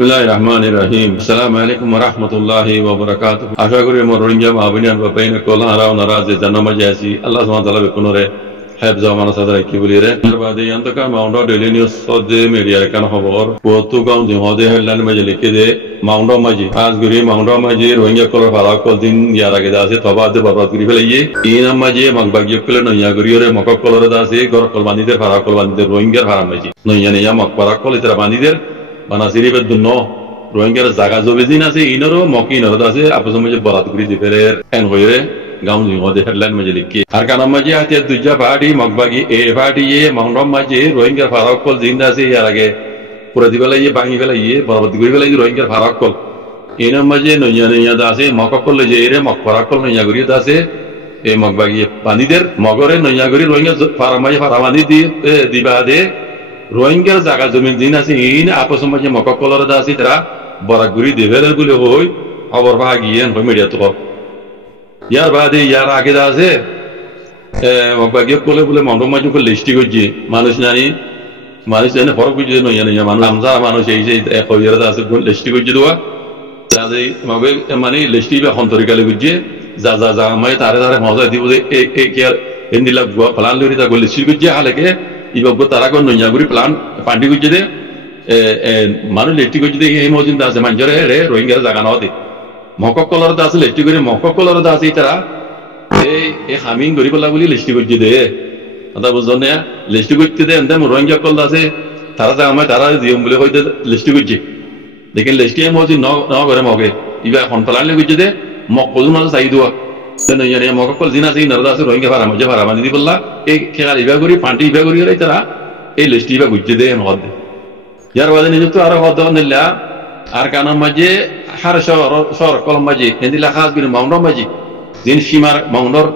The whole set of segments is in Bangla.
বিসমিল্লাহির রহমানির রহিম। আসসালামু আলাইকুম ওয়া রাহমাতুল্লাহি ওয়া বারাকাতুহু। আশা করি মোর রোহিঙ্গা মাহবিনান বা বাইনা কোলা হারাও নারাজে জান্নামে যাসি আল্লাহ সুবহানাহু ওয়া তাআলা বেকুনরে হেফজ ও মানা সাদরা কি বলিরে বাদে ইয়ান্তকা মাউন্ডা ডেইলি নিউজ সদে মিডিয়া কান খবর পতু গাঁও যে হদে হেডলাইন মে লিখে দে মাউন্ডা মাজি আজগুরি মাউন্ডা মাজি রোহিঙ্গা কোলা ফারা কল দিন ইয়ার আগে দাসে তবাদে বরবাদ করি ফেলাইয়ে ইনা মাজি মগবাগি কলে নয়া গরিয়রে মকক কলরে দাসে গর কল বানিদের ফারা কল বানিদের রোহিঙ্গা হারাম মাজি নয়া নিয়া মক ফারা কল ইতরা বানিদের বানাসিরি বেদুন রোহিঙ্গার জায়গা জবেজিন আছে ইনরও মকি ইনরদ আছে আপস মে বরাত করি দিফের এন হইরে গাঁও জি হদে হেডলাইন মে লিখি আর কানাম মাজি আতে দুজা পার্টি মগবাগি এ পার্টি এ মাউন্ডা মাজি রোহিঙ্গা ফারা কল জিন্দা আছে ইয়ার আগে পুরা দিবেলাই বাঙি ফেলাই বরবাদ করি ফেলাই রোহিঙ্গার ফারা কল ইনার মাঝে নয়া নয়া দাসে মকক কল যে এরে মক ফারা কল নয়া গরি দাসে এ মগবাগি বানিদের মগরে নয়া গরি রোহিঙ্গা ফারা মাঝে ফারা বানি দিবা দে রোহিঙ্গার জায়গা জমিন দিন আছে ইন আপস মাঝে মকক কলর দাসে তারা বরাগুড়ি দেভেলের বলে হই খবর পা গিয়ে মিডিয়া তো ইয়ার বাদে ইয়ার আগে আছে মগবাগি কলে বলে মন্ড মাঝে লিস্টি করছে মানুষ জানি ফরক বুঝছে নয়া নয়া মানুষ আমজা মানুষ এই যে আছে লিস্টি করছে দেওয়া তাদের মানে লিস্টি বা সন্তরিকালে বুঝছে যা যা যা মানে তারে তারে মজা দিব যে এন্দিলা প্লান লরি তা লিস্টি করছে হালেকে ইবাব তারা কোন নয়া গুড়ি প্লান পান্ডি করছে দে মানুষ লিস্টি করছে দে এই মজিন আছে মানুষের রে রোহিঙ্গার জায়গা নদে মকক কলর আছে লিস্টি করে মকক কলর আছে তারা এই হামিং গরিব বলি লিস্টি করছে দে কথা বুঝলো না লিস্টি করতে দে এনতে রোহিঙ্গা কল আছে তারা যা আমায় তারা জিয়ম বলে হইতে লিস্টি করছে দেখেন লিস্টি মজি ন করে মগে ইবা এখন প্লান করছে দে মক কজন আছে চাই দেওয়া নয়া মকক কল জিন আছে নরদা আছে রোহিঙ্গা ভাড়া মজা ভাড়া বানি দি বললা এই খেয়াল ইবা করি পান্টি ইবা করি তারা এই লিস্টি ইবা গুজে দে হদ ইয়ার বাদে নিযুক্ত আরো হদ নিলা আর কানাম মাঝে হার শহর কলম মাঝে এদিলা খাস করে মাউন্ডর মাঝে যিন সীমার মাউন্ডর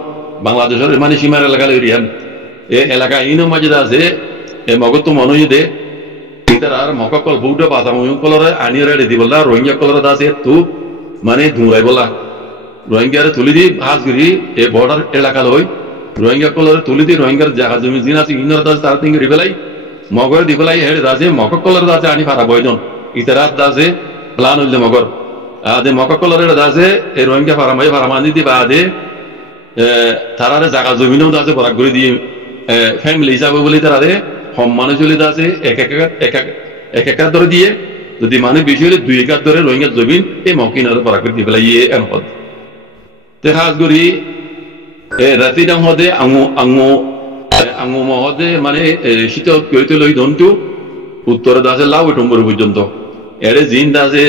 বাংলাদেশের মানে সীমার এলাকা লইরিয়ান এ এলাকা ইনো মাঝে আছে এ মগত মনোজি দে ইতার আর মকক কল বুটা বাসা ময়ূর কলরে আনি রেডি দি বললা রোহিঙ্গা কলরে আছে তু মানে ধুঁড়াই বলা রোহিঙ্গারে তুলি দি হাস করি এ বর্ডার এলাকা লই রোহিঙ্গা কলরে তুলি দি রোহিঙ্গার জায়গা জমি জিন আছে ইনর দাস তার তিন রিবেলাই মগর দিবেলাই হেড দাসে মকক কলরে দাসে আনি ফারা বয়জন ইতারাত দাসে প্লান হইলে মগর আদে মকক কলরে দাসে এ রোহিঙ্গা ফারা মানি দি বাদে তারারে জায়গা জমিনও দাসে বরাক করে দিয়ে ফ্যামিলি হিসাবে বলি তারারে সম্মানে চলে দাসে এক একার ধরে দিয়ে যদি মানে বেশি হলে 2 একার ধরে রোহিঙ্গা জমিন এই মকিনারে বরাক করে দিয়ে ফেলাই এন হদ তে হাস করি রাতি ডাং হদে আঙু মহদে মানে শীতল কইতে লই দন্টু উত্তরে দাসে লাউ টম্বর পর্যন্ত এরে জিন দাসে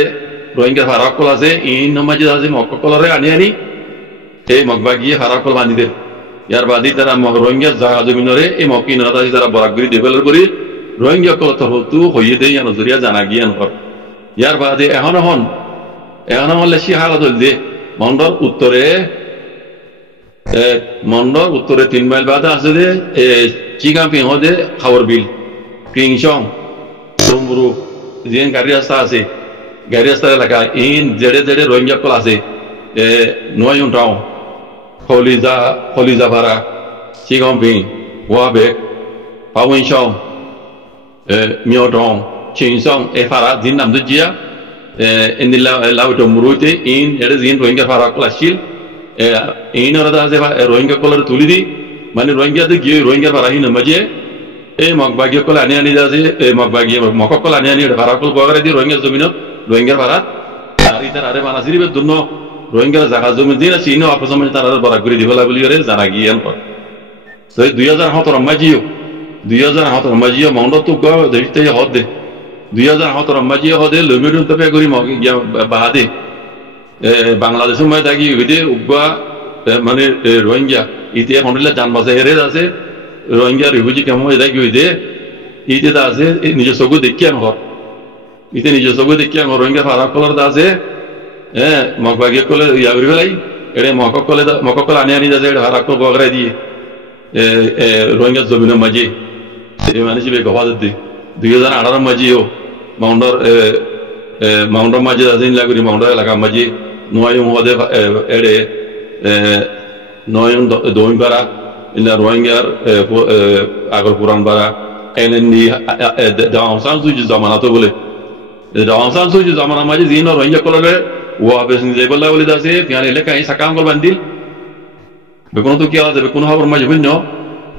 রোহিঙ্গা ফারাকল আছে ইন নমাজি দাসে মকক কলরে আনি এই মগবাগি ফারাকল বানিদের ইয়ার বাদি তারা রোহিঙ্গা জায়গা জমিনরে এই মকিনারা দাসে তারা বরাকগুড়ি ডেভেলপ করি রোহিঙ্গা কল তহতু হইয়ে দেই নজরিয়া জানা গিয়ান কর ইয়ার বাদে এখন হলে সি হালত হল দে মন্ডল উত্তরে 3 মাইল বাদে আছে দে চিগাপি হদে খাওয়ার বিল কিংসং তোমরু যেন গাড়ি রাস্তা আছে গাড়ি রাস্তা এলাকা ইন জেডে রোহিঙ্গা কল আছে নয়ন টাও খলিজা ভাড়া চিগাপি ওয়াবেক পাউইনসং মিয়টং চিংসং এ ফারা দিন নাম জিয়া এন্দিলা লাউটো মুরুতে ইন এডে জিন রোহিঙ্গা ফারা কল আসিল এই নরদা আছে রোহিঙ্গা কলর তুলি দি মানে রোহিঙ্গাতে গিয়ে রোহিঙ্গার ভাড়া হিন মাঝে এই মগবাগি কল আনি যাচ্ছে মগবাগি মকক কল আনি ভাড়া কল বগারে দিয়ে রোহিঙ্গা জমিনত রোহিঙ্গার ভাড়া আর ইতার আরে বানাসিরি দুন্ন রোহিঙ্গার জায়গা জমিন দিন আছে ইনো আপস মানে তারা বরাক করে দিবলা বলি রে জানা গিয়ান পর তো 2017 মাজিও মাউন্ড তো দেখতে হদ দে 2017 মাজিও হদে লমিরুন তবে করি বাহাদে বাংলাদেশের মধ্যে থাকি ওইতে উগা মানে রোহিঙ্গা ইতে হন্ডিলা জান বাসা হেরে আছে রোহিঙ্গা রিফিউজি কেমন হয়ে থাকি ওইতে ইতে আছে নিজের চকু দেখিয়া ঘর ইতে নিজের চকু দেখিয়া রোহিঙ্গা ফারাক কলর আছে মগবাগি কলে ইয়া করি ফেলাই এটা মকক কল আনি যাচ্ছে এটা ফারাক কল বগরাই দিয়ে রোহিঙ্গা জমিনের মাঝে মানে সে গবাদ দি 2018 মাঝেও মাউন্ডর মাঝে আছে লাগি মাউন্ডর এলাকা মাঝে নয় হদে এড়ে নয় দই বাড়া ইনা রোহিঙ্গার আগর পুরান বাড়া এনএনডি দাম সামসু জামানাতো বলে Aung Suu Kyi zaman maji zino rohingya kolore wo abes ni jeballa wali dase piane le kai sakam gol bandil bekono to kiya de bekono habor maji bunno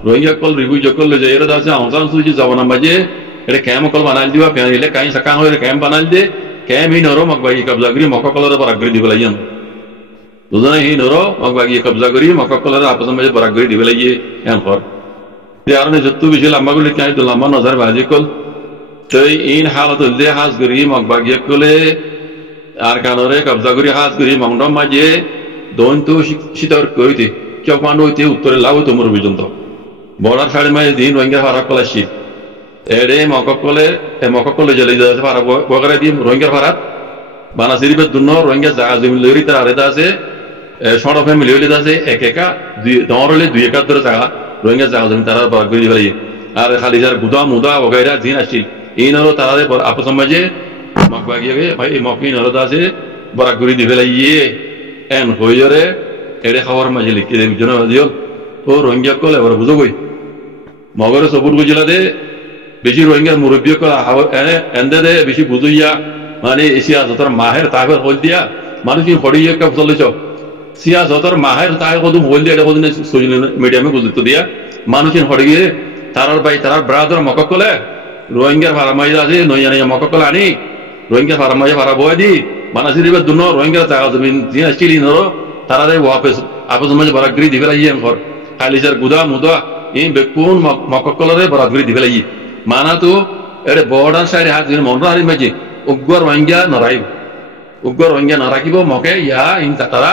rohingya kol ribu jokol le jayra dase Aung San Suu Kyi zaman maji ere kam kol banal diwa piane le kai sakam hoye kam banal de kam hi noro magbagi kabza gri mokka kolore baragri dibelayen dudana hi noro magbagi kabza gri mokka kolore apas maji baragri dibelaye yan khor yarne jottu bijil amagul kai to lama nazar baji kol তই ইন হালত দে হাজ গরি মক বাগিয়ে কলে আর কানরে কবজা গরি হাজ গরি মংডম মাঝে দোন তো শীতর কইতে কেউ পান্ড হইতে উত্তরে লাভ তোমর পর্যন্ত বর্ডার সাড়ে মাঝে দিন রোহিঙ্গা ভাড়া কলাসি এড়ে মককলে জলে যাচ্ছে ভাড়া বগরে দিন রোহিঙ্গা ভাড়া বানা সিরিবে দুন্ন রোহিঙ্গা জায়গা জমি লরি তার আরেদা আছে শর্ট ফ্যামিলি হইলে আছে এক একা দর হলে দুই একার ধরে জায়গা রোহিঙ্গা জায়গা জমি তারা ভাগ করে দিবে আর খালি যার গুদা মুদা বগেরা দিন আসছিল ইনরো তারারে আপস সমাজে মকবাগিয়ে ভাই মকিন হরদাসে বরাগুরি দিবেলাইয়ে এন হইরে এড়ে খাওয়ার মাঝে লিখে দেব জন দিল ও রোহিঙ্গা কল এবার বুঝো কই মগরে সবুর বুঝলা দে বেশি রোহিঙ্গার মুরব্বী কল এন্দে দে বেশি বুঝইয়া মানে সিয়াসতর মাহের তাহের হল দিয়া মানুষ পড়িয়ে কা চলেছ সিয়াসতর মাহের তাহে কদম হল দিয়া এটা কদম সোশ্যাল মিডিয়ামে গুজরাত দিয়া মানুষ পড়িয়ে তারার ভাই তারার ব্রাদার মককলে রোহিঙ্গার ভাড়া মাইজা আছে নইয়া নইয়া মককল আনি রোহিঙ্গা ভাড়া মাইজা ভাড়া বয় দি বানাসিরিবে দুনো রোহিঙ্গা জায়গা জমিন দিন আসছিল নরো তারারে ওয়াপস আপস মাঝে বরাগরি দিবে লাগিয়ে ঘর খালিজার গুদা মুদা এই বেকুন মককলরে বরাগরি দিবে লাগিয়ে মানা তো এড়ে বর্ডার সাইডে হাত দিন মন্ডল হারি মাঝে উগ্র রোহিঙ্গা নারাখিব মকে ইয়া ইন তারা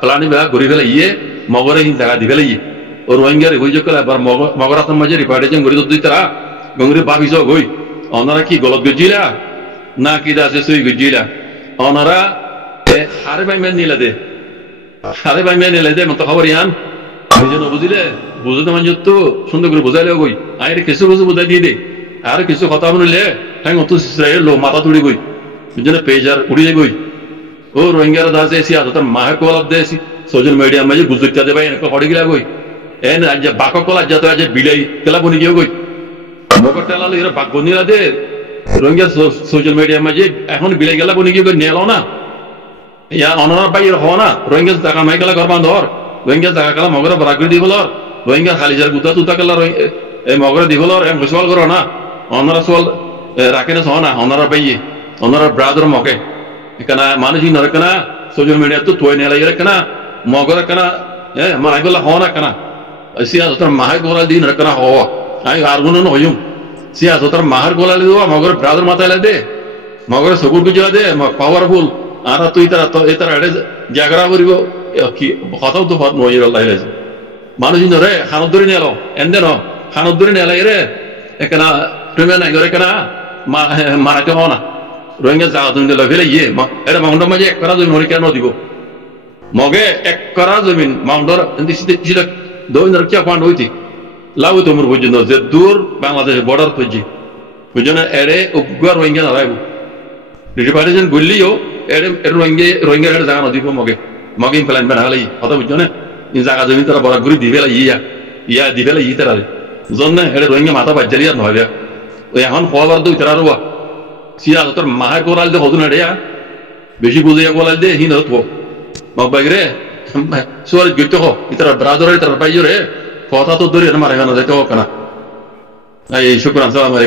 প্লানি বেলা গড়ি ফেলে ইয়ে মগরে ইন জায়গা দিবে লাগিয়ে ও রোহিঙ্গার অভিযোগ করে আবার মগরাতের মাঝে রিপার্টেশন গড়ি তো তারা গঙ্গরি ভাবিস গই অনারা কি গলত গজিলা না কি দাসে সুই গজিলা অনারা হারে ভাই মেন নিলে দে মত খবর ইয়ান বুঝে না বুঝিলে বুঝতে মানে তো সুন্দর করে বুঝাইলে গই আইরে কিছু বুঝাই দিয়ে দে আর কিছু কথা বললে হ্যাঁ অত লো মাথা তুড়ি গই বুঝলে পেজার উড়িয়ে গই ও রোহিঙ্গার দাসে এসি আজ তার মাহের কলাপ দেছি সোশ্যাল মিডিয়া মাঝে গুজরিতা দে ভাই এনেকে হড়ি গিলা গই এন আজ বাক কলা যা তো আজ বিলাই কেলা বনি গিয়ে গই মগরটালা এরা বাক বনিলা দে রোহিঙ্গা সোশ্যাল মিডিয়া মাঝে এখন বিলাই গেলা বনি গিয়ে নেল না ইয়া অনার বাইর হ না রোহিঙ্গা জায়গা মাই গেলা ঘর বান্ধর রোহিঙ্গা জায়গা গেলা মগরে বরাগরি দিব রোহিঙ্গা খালিজার গুতা তুতা গেলা মগরে দিব এম সোয়াল করো না অনারা সোয়াল রাখে না সহ না অনারা বাইয়ে অনারা ব্রাদার মকে এখানে মানুষ নরে কেনা সোশ্যাল মিডিয়া তো তুই নেলা ইয়ে কেনা মগরে কেনা মাই গেলা হ না কেনা সিয়া তোর মাহে গোলা দিন কেনা হওয়া আই আর গুণ নয়ুম সিয়া তোর মাহার গোলা দেওয়া মগর ব্রাদার মাথায় দে মগর সবুর গুজরা দে পাওয়ারফুল আর তুই তারা তো এটার এড়ে জাগরা করিব কি কথাও তো ভাত নয় আল্লাহ লাইছে মানুষ ধরে খানত ধরে নেলো এন্দে ন খানত ধরে নেলাই রে এখানা তুমি নাই করে কেনা মারাকে হও না রোহিঙ্গা জাগা তুমি দিল ফেলে ইয়ে এটা মাউন্ডর মাঝে এক করা জমিন হরি কেন দিব মগে এক করা জমিন মাউন্ডর সেটা দৈন কিয়া পান্ড হইতি লাভ তোমর পর্যন্ত যে দূর বাংলাদেশের বর্ডার পর্যন্ত বুঝছো এড়ে উগ্র রোহিঙ্গা নারাইব রিপার্টেশন গুলিও এড়ে রোহিঙ্গা এড়ে জায়গা নদীব মগে ফেলাইন বেনা হলে কথা বুঝছো না জায়গা জমি তারা বড় ঘুরি দিবে ইয়া দিবে ই তারা বুঝল না এড়ে রোহিঙ্গা মাথা বাজ্জালি আর নয় ওই এখন ফলবার তো তারা রোয়া সিয়া তোর মাহের কোরাল দে হতুন এড়ে বেশি বুঝিয়া কোরাল দে হিন হতো মগ বাইরে সোয়াল গিতে হো ইতারা ব্রাদার তারা পাইও রে কথা তো ধরে মারা গানা যাইতে হোক না এই শুক্রান সালাম আলাইকুম